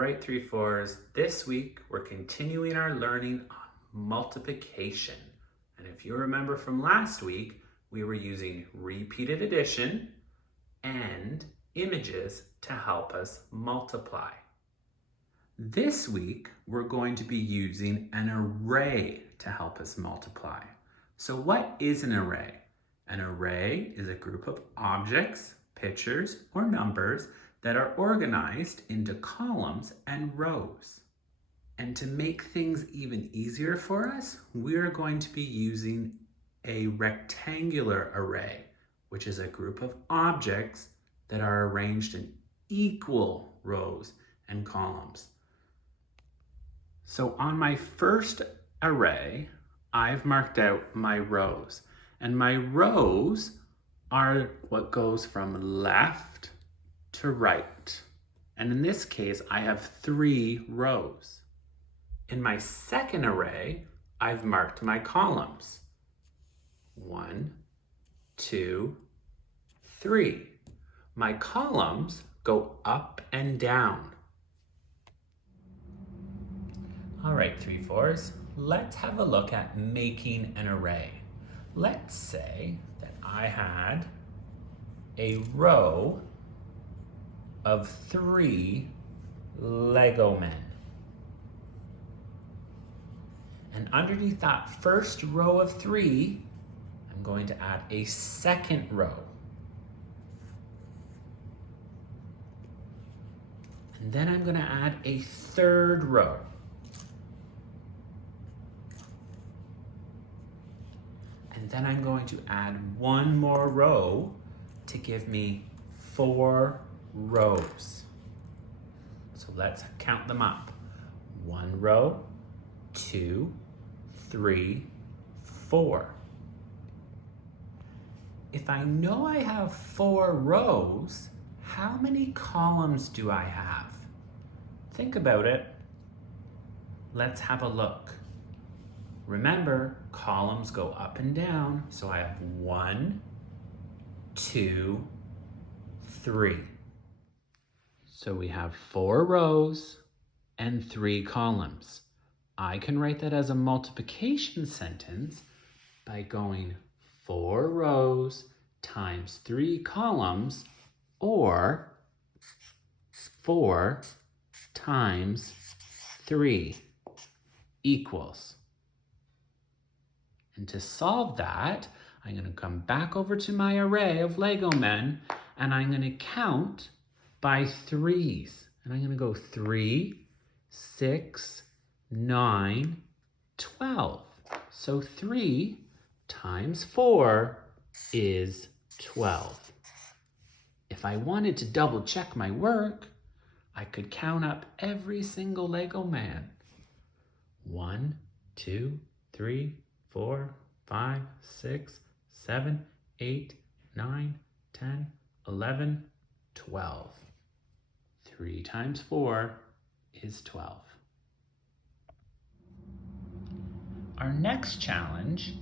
right, 3-4s, this week we're continuing our learning on multiplication. And if you remember from last week, we were using repeated addition and images to help us multiply. This week, we're going to be using an array to help us multiply. So what is an array? An array is a group of objects, pictures, or numbers that are organized into columns and rows. And to make things even easier for us, we're going to be using a rectangular array, which is a group of objects that are arranged in equal rows and columns. So on my first array, I've marked out my rows. And my rows are what goes from left to right. And in this case, I have 3 rows. In my second array, I've marked my columns. 1, 2, 3. My columns go up and down. All right, 3-4s, let's have a look at making an array. Let's say that I had a row of 3 Lego men. And underneath that first row of 3, I'm going to add a second row. And then I'm going to add a third row. And then I'm going to add one more row to give me 4 rows. So let's count them up. 1 row, 2, 3, 4. If I know I have 4 rows, how many columns do I have? Think about it. Let's have a look. Remember, columns go up and down, so I have 1, 2, 3. So we have 4 rows and 3 columns. I can write that as a multiplication sentence by going 4 rows times 3 columns, or 4 times 3 equals. And to solve that, I'm going to come back over to my array of Lego men, and I'm going to count by 3s. And I'm going to go 3, 6, 9, 12. So 3 times 4 is 12. If I wanted to double check my work, I could count up every single Lego man. 1, 2, 3, 4, 5, 6, 7, 8, 9, 10, 11, 12. 3 times 4 is 12. Our next challenge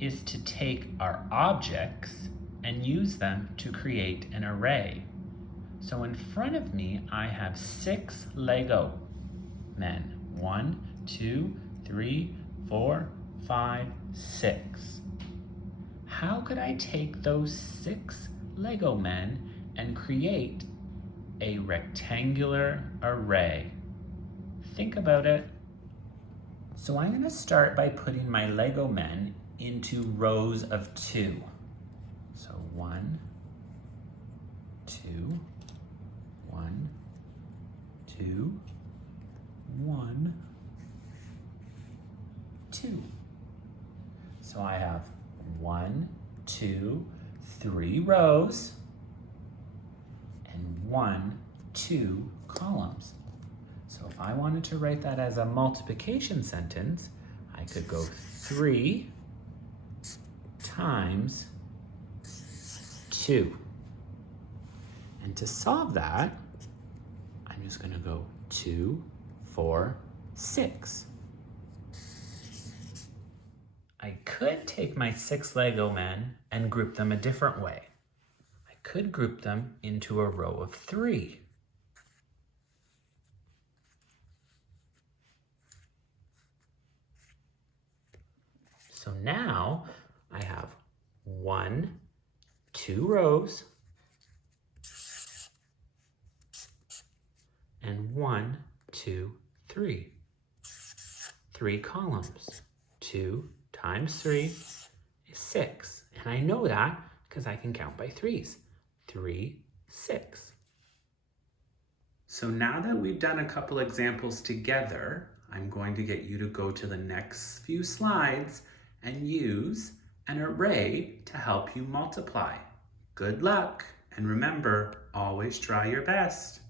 is to take our objects and use them to create an array. So in front of me, I have 6 Lego men. 1, 2, 3, 4, 5, 6. How could I take those 6 Lego men and create a rectangular array? Think about it. So I'm going to start by putting my Lego men into rows of 2. So 1, 2, 1, 2, 1, 2. So I have 1, 2, 3 rows and 1, 2 columns. So if I wanted to write that as a multiplication sentence, I could go 3 times 2. And to solve that, I'm just going to go 2, 4, 6. I could take my 6 Lego men and group them a different way. I could group them into a row of 3. now I have 1, 2 rows, and 1, 2, 3. 3 columns. 2 times 3 is 6. And I know that because I can count by threes. 3, 6. So now that we've done a couple examples together, I'm going to get you to go to the next few slides and use an array to help you multiply. Good luck, and remember, always try your best.